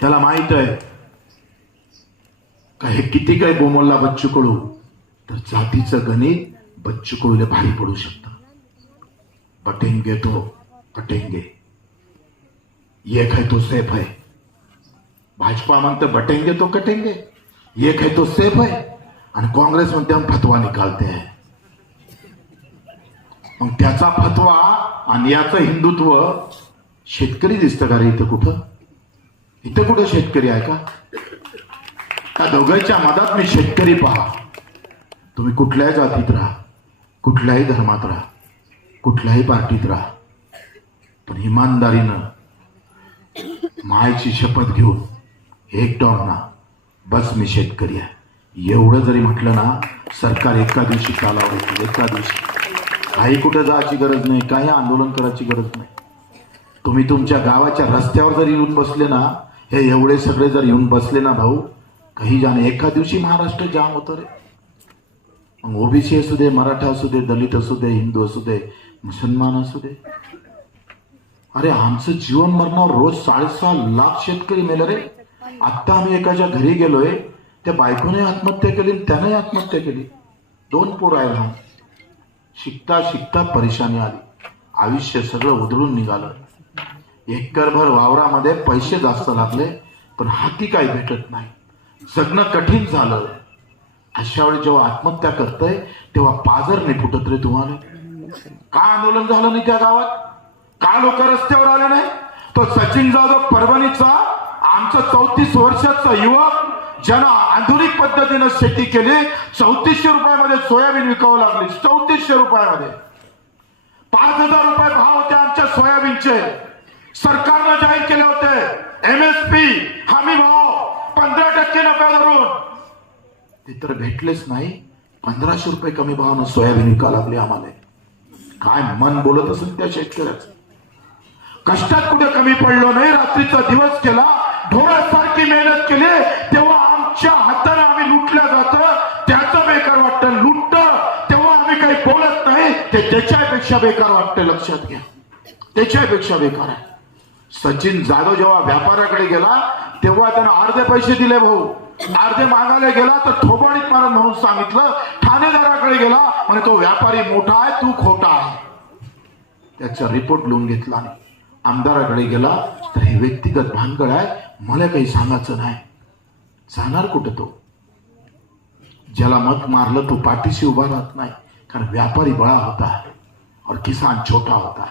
त्याला माहित आहे का हे किती काय बोमलला बच्चू कडू तर जातीचं गणित बच्चू कडूला भारी पडू शकतं. बटेंगे तो कटेंगे, एक है तो सेफ है. भाजपा म्हणते बटेंगे तो कटेंगे, एक है तो सेफ है, आणि काँग्रेस म्हणते हम फतवा निकालते हैं. मग त्याचा फतवा आणि याचं हिंदुत्व शेतकरी दिसतं का रे इथं कुठं? इथं कुठं शेतकरी आहे का? त्या दोघांच्या मधात मी शेतकरी पहा. तुम्ही कुठल्याही जातीत राहा, कुठल्याही धर्मात राहा, कुठल्याही पार्टीत राहा, पण इमानदारीनं मायची शपथ घेऊन एकटाव ना बस मी शेतकरी आहे एवढं जरी म्हटलं ना, सरकार एका दिवशी चालावं येईल. एका दिवशी काही कुठे जायची गरज नाही, काही आंदोलन करायची गरज नाही. तुम्ही तुमच्या गावाच्या रस्त्यावर जरी येऊन बसले ना, हे एवढे सगळे जर येऊन बसले ना भाऊ, काही जाणे एका दिवशी महाराष्ट्र जाम होतं रे. मग ओबीसी असू दे, मराठा असू दे, दलित असू दे, हिंदू असू दे, मुसलमान असू दे. अरे आमचं जीवन मरणावर रोज 6.5 लाख शेतकरी मेले रे. आत्ता आम्ही एकाच्या घरी गेलोय, त्या बायकोने आत्महत्या केली, त्याने आत्महत्या केली. 2 पोरं आहे लहान. शिकता शिकता परेशानी आली, आयुष्य सगळं उधळून निघालं. एकरभर वावरामध्ये पैसे जास्त लागले, पण हाती काही भेटत नाही. जगणं कठीण झालं. अशा वेळी जेव्हा आत्महत्या करतय तेव्हा पाजर नाही फुटत रे तुम्हाला. का आंदोलन झालं नाही त्या गावात? का लोक रस्त्यावर आले नाही? तो सचिन जाधव परभणीचा आमचा 34 वर्षाचा युवक ज्यानं आधुनिक पद्धतीनं शेती केली, 3400 रुपयामध्ये सोयाबीन विकावं लागली. 3400 रुपयामध्ये 5000 रुपये भाव होते आमच्या सोयाबीनचे. सरकारनं जाहीर केले होते MSP हमी भाव 15% नफ्या धरून. ते तर भेटलेच नाही. 1500 रुपये कमी भावानं सोयाबीन विकावं लागली आम्हाला. काय मन बोलत असेल त्या शेतकऱ्याचं. कष्टात कुठे कमी पडलो नाही. रात्रीचा दिवस केला, ढोरासारखी मेहनत केली, तेव्हा आमच्या हाताने आम्ही लुटल्या जातं. त्याचं बेकार वाटतं. लुटतं तेव्हा आम्ही काही बोलत नाही, ते त्याच्यापेक्षा बेकार वाटतं. लक्षात घ्या, त्याच्यापेक्षा बेकार आहे. सचिन जाधव जेव्हा व्यापाऱ्याकडे गेला तेव्हा त्यानं अर्धे पैसे दिले भाऊ. अर्धे मागायला गेला तर थोबाडीत मारून म्हणून सांगितलं. ठाणेदाराकडे गेला म्हणजे तो व्यापारी मोठा आहे, तू खोटा आहे. त्याचा रिपोर्ट लिहून घेतला नाही. आमदाराकडे गेला तर हे व्यक्तिगत भानगड आहे, मला काही सांगायचं नाही. जाणार कुठं तो? ज्याला मत मारलं तो पाठीशी उभा राहत नाही, कारण व्यापारी बळा होता और किसान छोटा होता है.